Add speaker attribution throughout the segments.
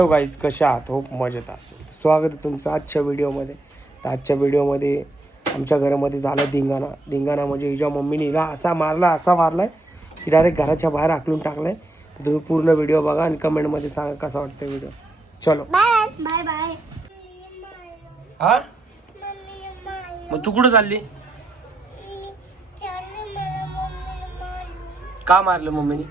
Speaker 1: Guys कशा आहात? खूप मजेत असेल. स्वागत आहे तुमचं आजच्या व्हिडिओमध्ये. तर आजच्या व्हिडिओमध्ये आमच्या घरामध्ये झाला धिंगाणा म्हणजे हिच्या मम्मीने हिला असा मारलाय की डायरेक्ट घराच्या बाहेर हाकलून टाकलाय. तर तुम्ही पूर्ण व्हिडिओ बघा आणि कमेंटमध्ये सांगा कसा वाटतं व्हिडिओ. चलो
Speaker 2: बाय बाय बाय.
Speaker 1: हा मग तू कुठं चालली? का मारलं मम्मीने?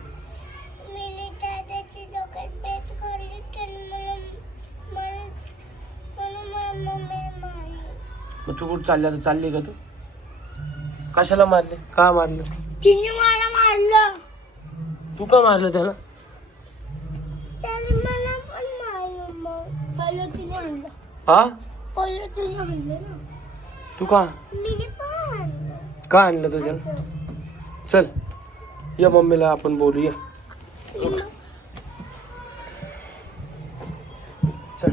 Speaker 1: मग तू कुठं चालली? आता चालली का तू? कशाला मारले? का मारलं?
Speaker 2: तिने मला मारलं.
Speaker 1: तू का मारलं त्याला?
Speaker 2: त्याने मला पण मारलं. मग पहिलं तिने आणलं.
Speaker 1: हा
Speaker 2: पहिलं तिने आणलं ना.
Speaker 1: तू का
Speaker 2: मी पण आणलं.
Speaker 1: का आणलं तुझ्या? चल या मम्मीला आपण बोलूया. उठ. चल.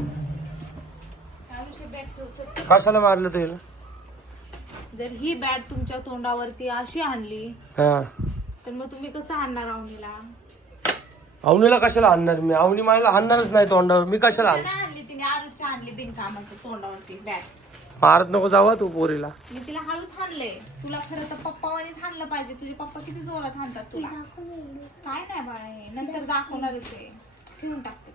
Speaker 1: कशाला मारलं तुला?
Speaker 3: जर ही बॅट तुमच्या तोंडावरती अशी आणली
Speaker 1: हा
Speaker 3: तर मग तुम्ही कसं आणणार आवनीला?
Speaker 1: अवनीला कशाला आणणार मी? अवनी मला आणणारच नाही तोंडावर. मी कशाला आण?
Speaker 3: नाही आणली तिने, आरूच्या आणली बिनकामाचं तोंडावरती बॅट.
Speaker 1: मारत नको जावा तू पोरीला.
Speaker 3: मी तिला हळूच हाणले. तुला खरं तर पप्पावानीच हाणलं पाहिजे. तुझे पप्पा किती जोरात हाणतात तुला. काय नाही बाळा, हे नंतर दाखवणारच आहे. ठेवून टाकते.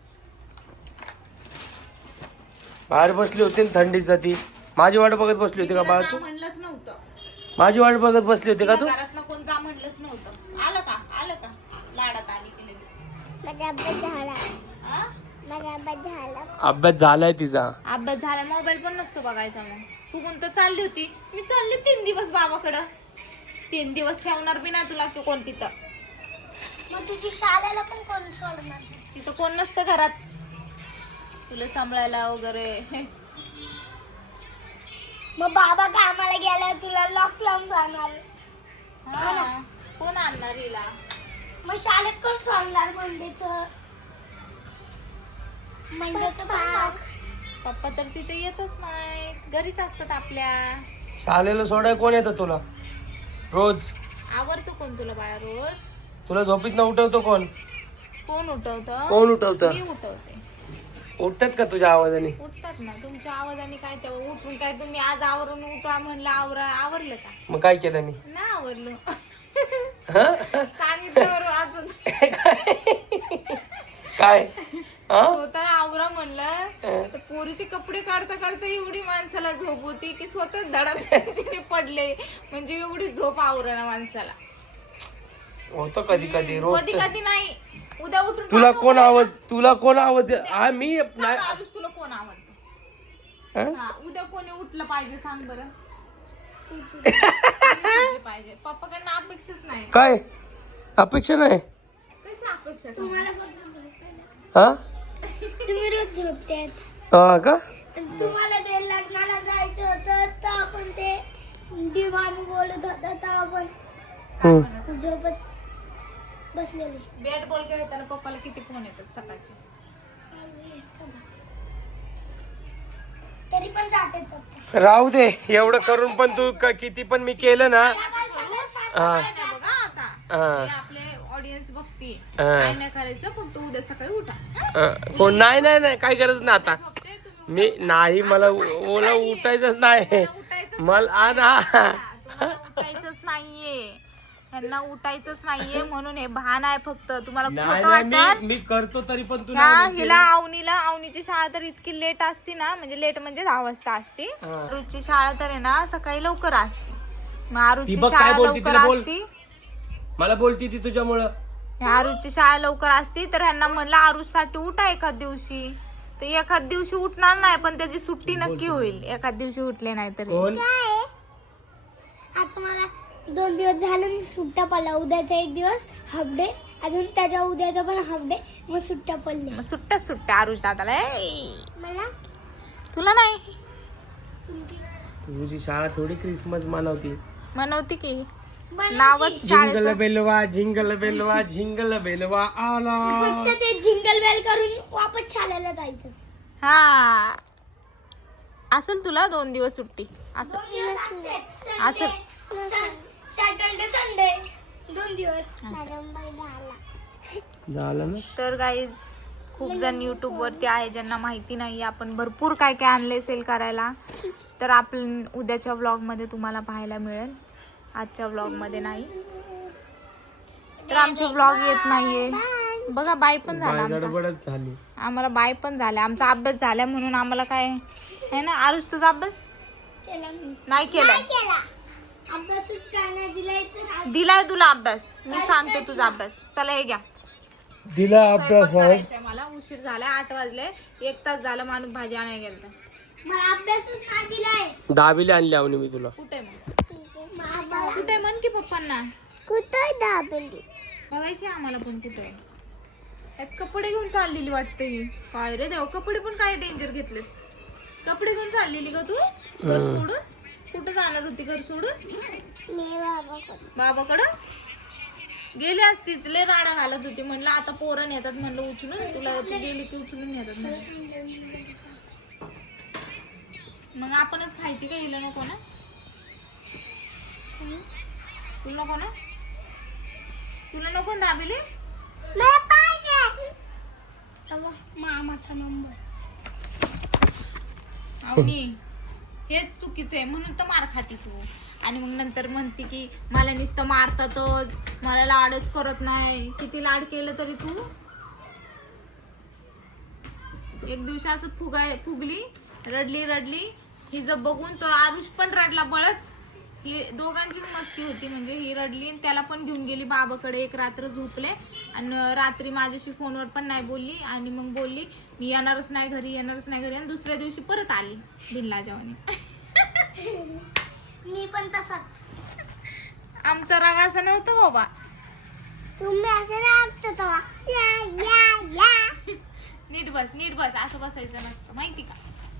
Speaker 1: बाहेर बसली होती ना थंडीचा ती. माझी वाट बघत बसली होती का बाळा तू?
Speaker 3: म्हणलंच नव्हतं.
Speaker 1: माझी वाट बघत बसली होती का तू?
Speaker 3: घरात कोण जा म्हणलंच नव्हतं. आलं का लाडात आली की लगेच.
Speaker 2: माझा अभ्यास झाला.
Speaker 3: आ?
Speaker 2: माझा अभ्यास झाला.
Speaker 1: अभ्यास झालाय तिचा.
Speaker 3: अभ्यास झाला. मोबाईल पण नसतो बघायचा. मग तू कोणतं चालली होती? मी चालले 3 दिवस बाबाकडं. 3 दिवस ठेवणार बी नाही तुला कोण तिथं.
Speaker 2: मग तुझी शाळेला पण कोण सोडणार?
Speaker 3: तिथं कोण नसतं घरात तुला सांभाळायला वगैरे.
Speaker 2: मग बाबा कामाला गेला तुला लॉक लावून जाणार.
Speaker 3: हा. कोण आणणार हिला?
Speaker 2: मग शाळेत कोण सोडणार? मंडेचं भाग.
Speaker 3: पप्पा तर तिथे येतच नाही, घरीच असतात आपल्या.
Speaker 1: शाळेला सोडाय कोण येतं तुला रोज?
Speaker 3: आवरतो कोण तुला बाळा रोज?
Speaker 1: तुला झोपीत न उठवतो कोण?
Speaker 3: कोण उठवतं?
Speaker 1: कोण उठवतं?
Speaker 3: मी उठवते.
Speaker 1: उठतात का तुझ्या आवाजाने?
Speaker 3: उठतात ना तुमच्या आवाजाने. काय तेव्हा उठून काय तुम्ही आज आवरून उठवा म्हणलं, आवरलं का?
Speaker 1: मग काय केलं मी?
Speaker 3: नाही आवरलं.
Speaker 1: हा?
Speaker 3: सांगितल्यावर आता
Speaker 1: काय
Speaker 3: स्वतः आवरा म्हणलं तर पोरीचे कपडे काढता काढता एवढी माणसाला झोप होती की स्वतः धडाने पडले. म्हणजे एवढी झोप आवरणा माणसाला.
Speaker 1: होतं कधी कधी, रोज
Speaker 3: कधी कधी नाही. उद्या उठून
Speaker 1: तुला
Speaker 3: पाहतो
Speaker 1: कोण
Speaker 3: मला.
Speaker 1: आवड? तुला कोण आवड? मी
Speaker 3: सांग आरुष, तुला कोण आवडतं?
Speaker 1: हा?
Speaker 3: हा, उद्या कोणी उठलं पाहिजे सांग बरं. उठलं पाहिजे. पप्पाकडनं अपेक्षाच नाही.
Speaker 1: काय अपेक्षा नाही?
Speaker 3: कशी अपेक्षा ठेवू?
Speaker 2: तुम्हाला फक्त झोपायला.
Speaker 1: हा
Speaker 2: तुम्ही रोज झोपतात.
Speaker 1: हा का?
Speaker 2: तुम्हाला ते लग्नाला जायचं होतं तर आपण ते दिवाण बोलत होता तर आपण झोपत बसलेले.
Speaker 3: बॅट बॉल खेळताना पप्पाला किती फोन येतात सकाळचे.
Speaker 2: तरी पण जाते पप्पा.
Speaker 1: राहू दे. एवढं करून पण तू किती पण मी केलं ना.
Speaker 3: काय नाही बघा आता. हे आपले ऑडियन्स बघती. काय नाही करायचं, फक्त उद्या सकाळी उठा.
Speaker 1: कोण नाही नाही नाही काही गरज नाही आता.
Speaker 3: झोपते तुम्ही.
Speaker 1: मी नाही, मला उठायचंच नाही. मला
Speaker 3: तुम्हाला उठायचंच नाहीये. ह्यांना उठायचंच नाहीये म्हणून हे भान आहे फक्त. तुम्हाला खोटं वाटतं.
Speaker 1: मी करतो तरी पण तू
Speaker 3: हिला आवनीची शाळा तर इतकी लेट असती ना, म्हणजे लेट म्हणजे 10 वाजता असती. आरुची शाळा तर आहे ना सकाळी लवकर असते. मग आरुची शाळा लवकर असती.
Speaker 1: मला बोलती ती तुझ्यामुळं.
Speaker 3: आरुची शाळा लवकर असती तर ह्यांना म्हणलं आरुष साठी उठा एखाद दिवशी. तर एखाद दिवशी उठणार नाही, पण त्याची सुट्टी नक्की होईल एखाद दिवशी उठले नाही तर.
Speaker 2: काय आता मला 2 दिवस झाले मी सुट्ट्या पडला. उद्याचा 1 दिवस हाफ डे, अजून त्याच्या उद्याचा पण हाफ डे, मग सुट्ट्या पडल्या.
Speaker 3: मग सुट्ट्या आरुष दादाला.
Speaker 2: मला
Speaker 3: तुला नाही
Speaker 1: तुझी शाळा थोडी क्रिसमस मनवती.
Speaker 3: म्हणवती की नावच शाळेचं.
Speaker 1: झिंगल बेलवा आला.
Speaker 2: फक्त ते जिंगल बेल करून वापस शाळेला जायचं.
Speaker 3: हा असेल तुला 2 दिवस सुट्टी असेल.
Speaker 2: सॅटरडे संडे 2 दिवस.
Speaker 1: झालं ना.
Speaker 3: तर गाईज खूप जण YouTube वरती आहे ज्यांना माहिती नाही. आपण भरपूर काय काय आणले सेल करायला, तर आपण उद्याच्या व्लॉग मध्ये तुम्हाला पाहायला मिळेल. आजच्या व्लॉग मध्ये नाही, तर आमचे व्लॉग येत नाहीये. बघा बाय पण झाला आमचा,
Speaker 1: गडबडच झाली.
Speaker 3: आम्हाला बाय पण झाला, आमचा अभ्यास झाला म्हणून आम्हाला काय आहे ना. आरुष तुझा अभ्यास
Speaker 2: केला मी.
Speaker 3: नाही केलाय?
Speaker 2: केला. अभ्यासच काय नाही दिलाय तर आज
Speaker 3: दिलाय तुला अभ्यास, मी सांगते तुझा अभ्यास. चला हे घ्या.
Speaker 1: दिला अभ्यास.
Speaker 3: स्वयंपाक करायचंय मला, उशीर झालाय, 8 वाजले, 1 तास झाला माणूस भाजी आणायला गेलता.
Speaker 2: मला अभ्यासच नाही दिलाय.
Speaker 1: दाबीले आणली आवनी मी तुला.
Speaker 3: कुठे मग कुठे म्हण की पप्पांना.
Speaker 2: कुठे दाबली?
Speaker 3: बघायची आम्हाला पण कुठे. त्यात कपडे घेऊन चाललेली वाटते ही. काय रे देव, कपडे पण काय डेंजर घेतले. कपडे घेऊन चाललेली का तू घर सोडून? कुठं जाणार होती घर सोडून?
Speaker 2: मी बाबाकडे.
Speaker 3: बाबाकडं गेली असतीच. लय राडा घालत होती. म्हणलं आता पोरं नेतात, म्हणलं उचलून तुला, तू गेली की उचलून नेतात म्हणलं. मग आपणच खायची का? हिला नको ना? तुला नको ना? तुला नको दाबेली?
Speaker 2: मला पाहिजे. मामाचा नंबर.
Speaker 3: आवनी हेच चुकीचं आहे, म्हणून तर मार खाती तू. आणि मग नंतर म्हणते की मला नुसतं मारतातच, मला लाडच करत नाही. किती लाड केलं तरी तू. एक दिवशी असं फुगली, रडली. ही जर बघून तो आरुष पण रडला बळच. ही दोघांचीच मस्ती होती. म्हणजे ही रडली आणि त्याला पण घेऊन गेली बाबाकडे. एक रात्र झोपले आणि रात्री माझ्याशी फोनवर पण नाही बोलली. आणि मग बोलली मी येणारच नाही घरी. आणि दुसऱ्या दिवशी परत आली बिनलाजावानी.
Speaker 2: मी पण तसाच.
Speaker 3: आमचा राग असा नव्हता बाबा.
Speaker 2: तुम्ही असं रागतो तेव्हा.
Speaker 3: नीट बस असं बसायचं नसतं, माहिती का?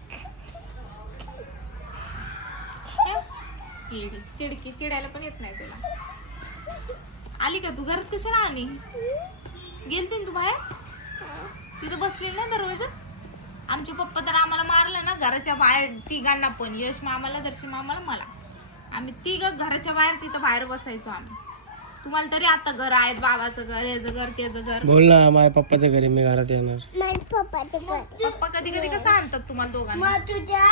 Speaker 3: चिडकी चिडायला पण येत नाही तुला. आली का तू घरात? कशाला आली? गेलती ना तू बाहेर? तिथं बसली ना दरवाजात. आमचे पप्पा तर आम्हाला मारलं ना घराच्या बाहेर, तिघांना पण, यश मामाला, दर्शन मामाला, मला. आम्ही तिघ घराच्या बाहेर तिथं बाहेर बसायचो आम्ही. तुम्हाला तरी आता घर आहेत, बाबाचं घर, याचं घर, त्याचं घर.
Speaker 1: बोल ना, माझ्या पप्पाचं घर आहे, मी घरात येणार.
Speaker 2: माझ्या पप्पाचं घर.
Speaker 3: पप्पा कधी कधी कसं आणतात तुम्हाला दोघांना?
Speaker 2: मग तुझ्या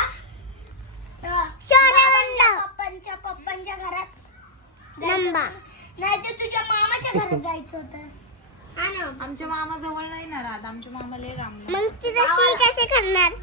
Speaker 2: पप्पांच्या घरात नाही तर तुझ्या मामाच्या घरात जायचं होतं.
Speaker 3: आमच्या मामा जवळ नाही ना राहत. आमच्या मामा लय राम.
Speaker 2: मग तिथं शी कसे करणार?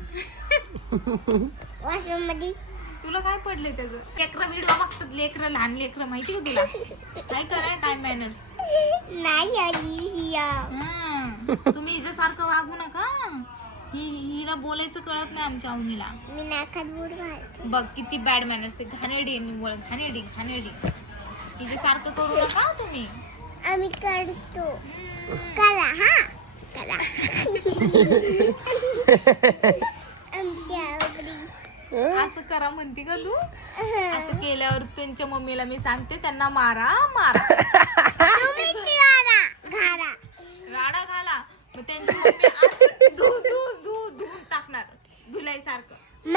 Speaker 2: वॉशरूम मध्ये.
Speaker 3: तुला काय पडलंय त्याचं? लेकरं व्हिडिओ बघतात, लेकरं, लहान लेकरं, माहिती का तुला? काय कराय काय मॅनर्स
Speaker 2: नाही आली.
Speaker 3: तुम्ही हिच्यासारखं वागू नका. हिला बोलायचं कळत नाही आमच्या आवनीला.
Speaker 2: मी नाकात बुड घालते.
Speaker 3: बघ किती बॅड मॅनर्स आहे. घाणेरडी निव्वळ, घाणेरडी. हिच्यासारखं करू नका तुम्ही.
Speaker 2: आम्ही करतो. करा हा करा. आमच्या आवडी.
Speaker 3: असं करा म्हणते का तू? असं केल्यावर त्यांच्या मम्मीला मी सांगते त्यांना मारा.
Speaker 2: तुम्हीच घाला.
Speaker 3: राडा घाला. मग त्यांची मम्मी असं धुवून टाकणार धुलाई सारखं.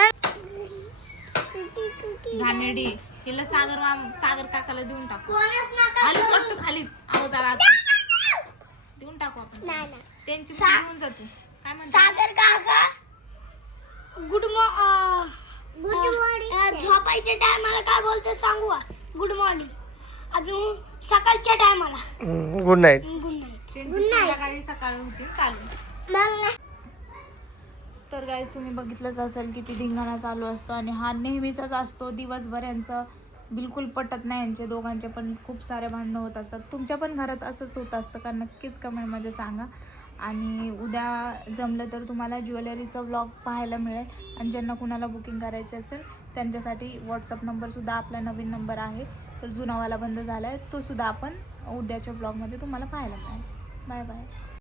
Speaker 3: घाणेरडी. हिला सागर काकाला देऊन टाकू. आलू पडतो खालीच. आवाज आला देऊन टाकू आपण. त्यांची घेऊन जातो. काय म्हणतो?
Speaker 2: सागर काका गुड मॉर्निंग. झोपायच्या टायमाला काय बोलते सांगू? Good morning. अजून सकाळच्या टायमाला
Speaker 1: गुड नाईट.
Speaker 2: Good night.
Speaker 3: त्यांची संध्याकाळी सकाळी होती चालू. तर गाईस तुम्ही बघितलंच असेल किती धिंगाणा चालू असतो. आणि हा नेहमीचाच असतो दिवसभर. यांचं बिलकुल पटत नाही. यांचे दोघांचे पण खूप सारे भांडणं होत असतात. तुमच्या पण घरात असंच होत असतं का? नक्कीच कमेंटमध्ये सांगा. आणि उद्या जमलं तर तुम्हाला ज्वेलरीचा व्लॉग पाहायला मिळेल. आणि ज्यांना कुणाला बुकिंग करायचे असेल त्यांच्यासाठी व्हॉट्सअप नंबरसुद्धा आपला नवीन नंबर आहे. तर जुनावाला बंद झाला आहे, तोसुद्धा आपण उद्याच्या ब्लॉगमध्ये तुम्हाला पाहायला मिळेल. Bye bye.